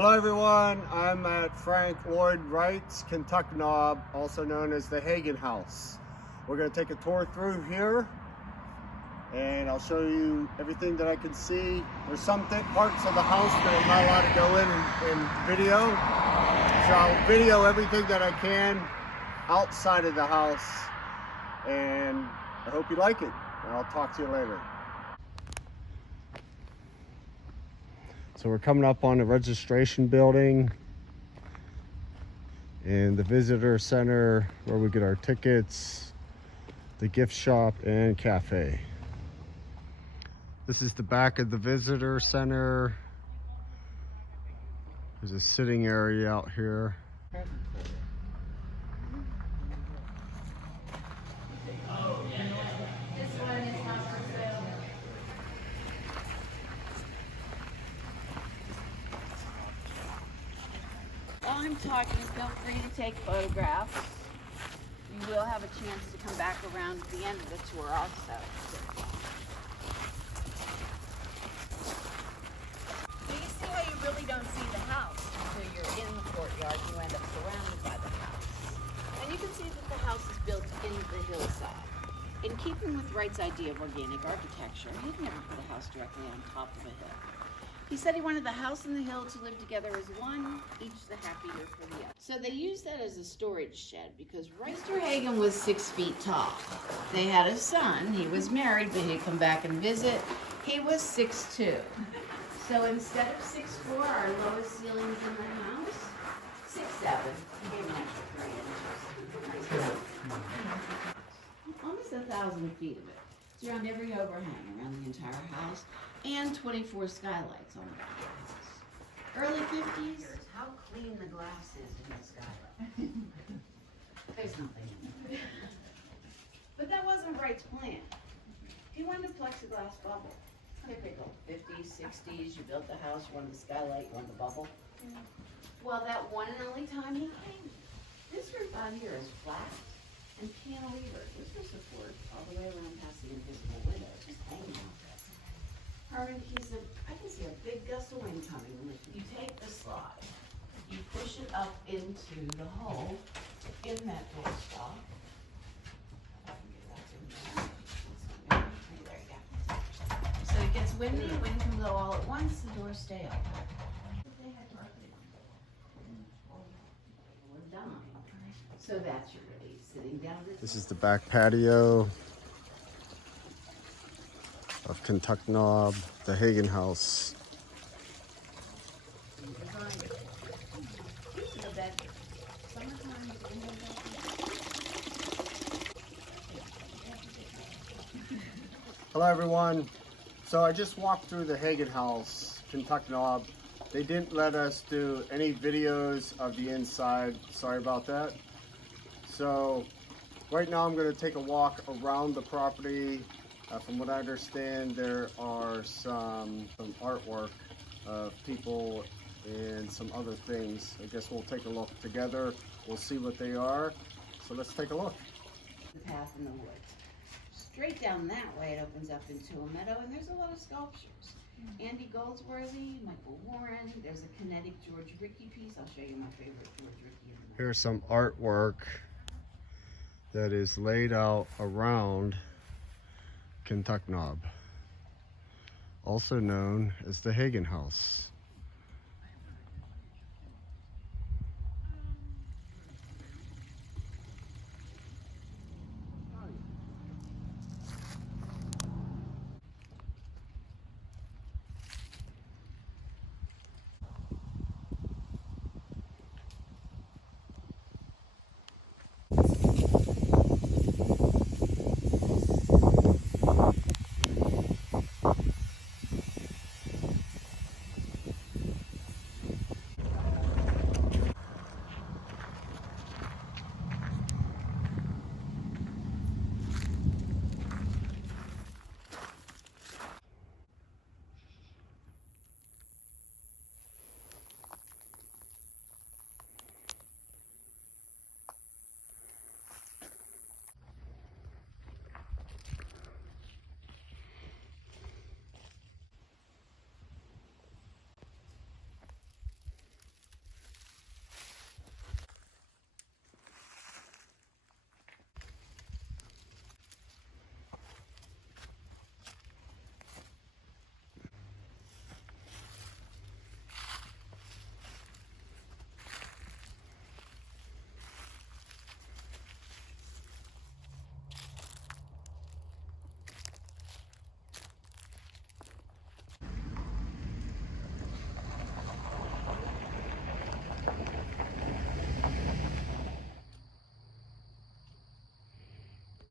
Hello everyone, I'm at Frank Lloyd Wright's Kentuck Knob, also known as the Hagan House. We're going to take a tour through here and I'll show you everything that I can see. There's some parts of the house that I'm not allowed to go in and video. So I'll video everything that I can outside of the house, and I hope you like it, and I'll talk to you later. So we're coming up on the registration building and the visitor center where we get our tickets, the gift shop and cafe. This is the back of the visitor center. There's a sitting area out here. While I'm talking, feel free to take photographs. You will have a chance to come back around at the end of the tour also. So you see how you really don't see the house until you're in the courtyard. You end up surrounded by the house. And you can see that the house is built into the hillside. In keeping with Wright's idea of organic architecture, he'd never put a house directly on top of a hill. He said he wanted the house and the hill to live together as one, each the happier for the other. So they used that as a storage shed because Mr. Hagan was 6 feet tall. They had a son. He was married, but he'd come back and visit. He was 6'2". So instead of 6'4", our lowest ceilings in the house, 6'7". Gave an extra 3 inches. Almost 1,000 feet of it. It's around every overhang around the entire house, and 24 skylights on the back of the house. Early 50s. How clean the glass is in the skylight. There's nothing in it. But that wasn't Wright's plan. He wanted a plexiglass bubble. Typical 50s, 60s, you built the house, you wanted the skylight, you wanted the bubble. Well, that one and only time he came, this roof out here is flat and cantilevered. This will support all the way around past the invisible window. It's just hanging out there. Herman, I can see a big gust of wind coming. You take the slide, you push it up into the hole in that door stop. If I can get that in there. There you go. So it gets windy, wind can blow all at once, the doors stay open. They had carpet on. Or dime. So that's your relief, sitting down This is the back patio of Kentuck Knob, the Hagan House. Hello everyone. So I just walked through the Hagan House, Kentuck Knob. They didn't let us do any videos of the inside. Sorry about that. So right now I'm going to take a walk around the property. From what I understand, there are some artwork of people and some other things. I guess we'll take a look together. We'll see what they are. So let's take a look. The path in the woods. Straight down that way, it opens up into a meadow, and there's a lot of sculptures. Andy Goldsworthy, Michael Warren. There's a kinetic George Rickey piece. I'll show you my favorite George Rickey in a minute. Here's some artwork that is laid out around Kentuck Knob, also known as the Hagan House.